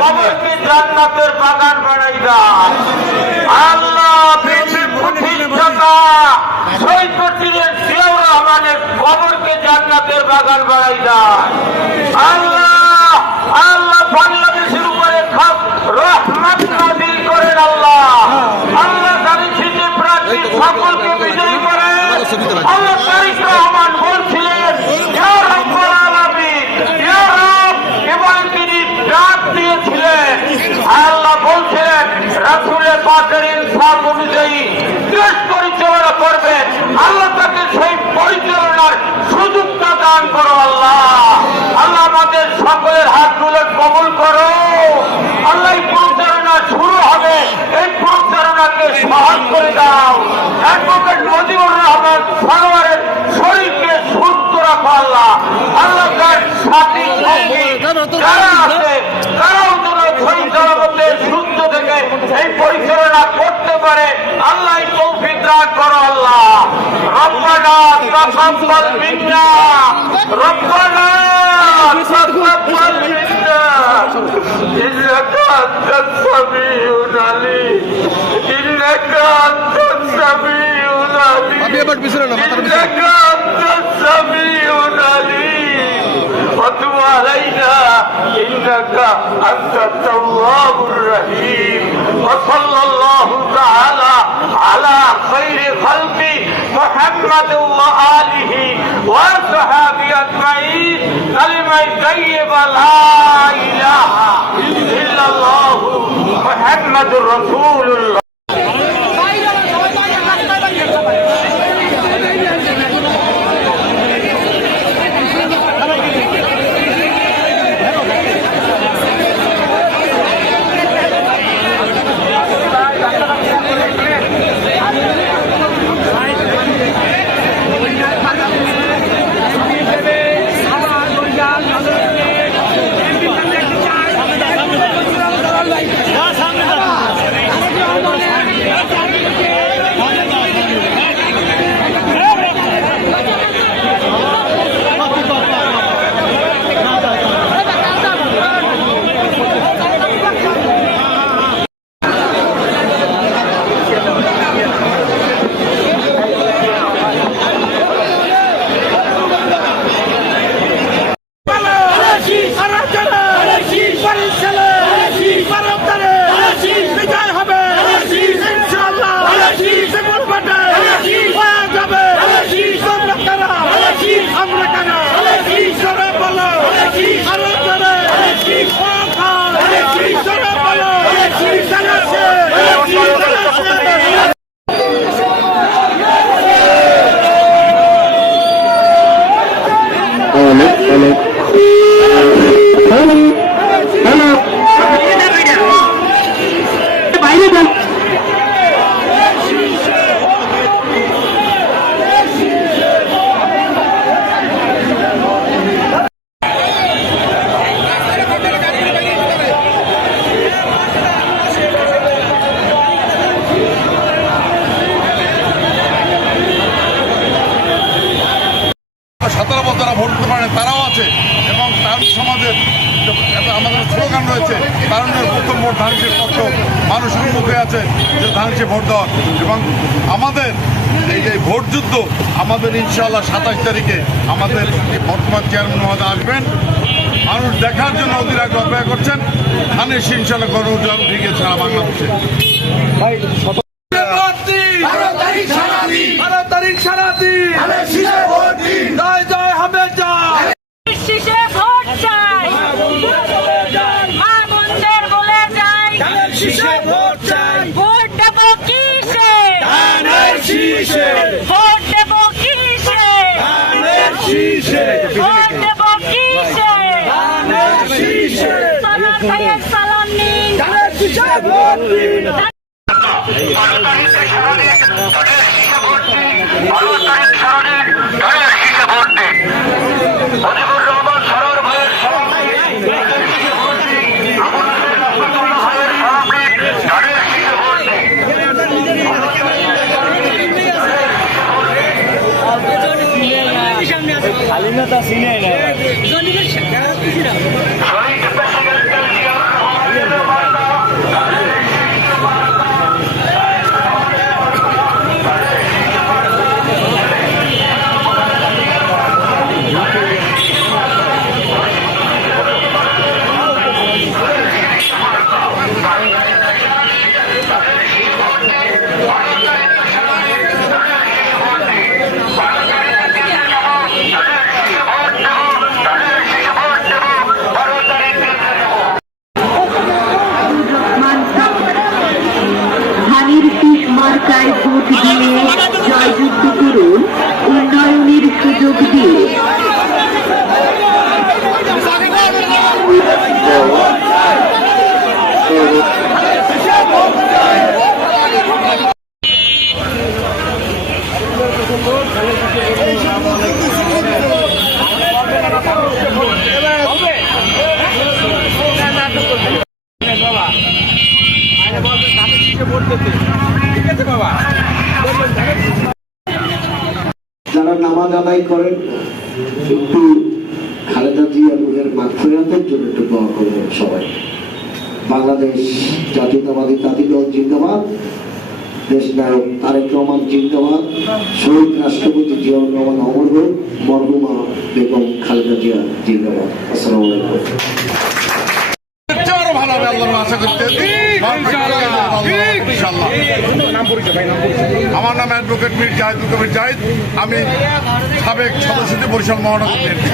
কবরকে জান্নাতের বাগান বানাই দাও আল্লাহ। রহমানের কবরকে জান্নাতের বাগান বানাই দাও আল্লাহ। আল্লাহ বাংলাদেশের উপরে রহমত নাযিল করেন আল্লাহ। আল্লাহ দাবি থেকে প্রার্থী সকলকে বিজয়ী করেন আল্লাহ। তারিক রহমান বলছিলেন ইয়া রাব্বুল আলামিন ইয়া রব, এবং তিনি ডাক দিয়েছিলেন। আল্লাহ বলছিলেন রাসূলের পাকের ইনসাফ অনুযায়ী দেশ পরিচালনা করবেন আল্লাহ। তাকে সেই পরিচালনার সুযোগটা দান করো আল্লাহ। আল্লাহ আমাদের সকলের হাতগুলো কবুল করো আল্লাহ। এই পরিচালনা শুরু হবে, এই পরিচালনাকে সহজ করে দাও। অ্যাডভোকেট মজিবুর রহমান সরোয়ারের শরীরকে সুস্থ রাখো আল্লাহ। আল্লাহ তার সাথী সঙ্গী যারা আছে তারাও যেন শরীর জনগণের সুস্থ থেকে এই পরিচালনা করতে পারে আল্লাহ। এই তৌফিক দান করো আল্লাহ। রব্বানা তাকাব্বাল মিন্না রব্বানা তাকাব্বাল মিন্না ইন্নাকা আনতাস সামিউল আলিম ইন্নাকা আনতাস সামিউল আলিম ইন্নাকা আনতাস সামিউল আলিম ওয়া তুব আলাইনা ইন্নাকা আনতাত তাওয়াবুর রহিম। ওয়া সাল্লাল্লাহু তাআলা আলা খায়রি খালকি মুহাম্মদ ওয়া আলিহি ওয়া সাহাবিহি আজমাইন। কালিমা তাইয়্যিবা লা ইলাহা ইল্লাল্লাহ মুহাম্মাদুর রাসূলুল্লাহ। তারাও আছে এবং তার সমাজের আমাদের স্লোগান রয়েছে তারুণ্যের প্রথম ভোট ধানের পক্ষ। মানুষ মুখে আছে যে ধানের ভোট দেওয়ার এবং আমাদের এই ভোট যুদ্ধ আমাদের ইনশাআল্লাহ 27 তারিখে আমাদের বর্তমান চেয়ারম্যান মহোদয় আসবেন। মানুষ দেখার জন্য অধীর আগ্রহে অপেক্ষা করছেন। ধানের ইনশাআল্লাহ গণ উজ্জ্বল উঠে গিয়েছে সারা বাংলাদেশে। করতেছে। ঠিক আছে বাবা, যারা নামাজ আদায় করেন একটু খালেদা জিয়া রুহের মাগফিরাতের জন্য একটু দোয়া করবেন সবাই। বাংলাদেশ জাতীয়তাবাদী তাঁতি দল জিন্দাবাদ, দেশ নায়ক তারেক রহমান জিন্দাবাদ, শহীদ রাষ্ট্রপতি জিয়াউর রহমান অমর হোক, মরহুমা বেগম খালেদা জিয়া জিন্দাবাদ। আসসালামু আলাইকুম। আরো ভালো হবে আল্লাহ আশা করতে। ইনশাআল্লাহ। আমার নাম অ্যাডভোকেট মীর জাহিদুল কবির জাহিদ, আমি সাবেক সদস্য বরিশাল মহানগর বিএনপি।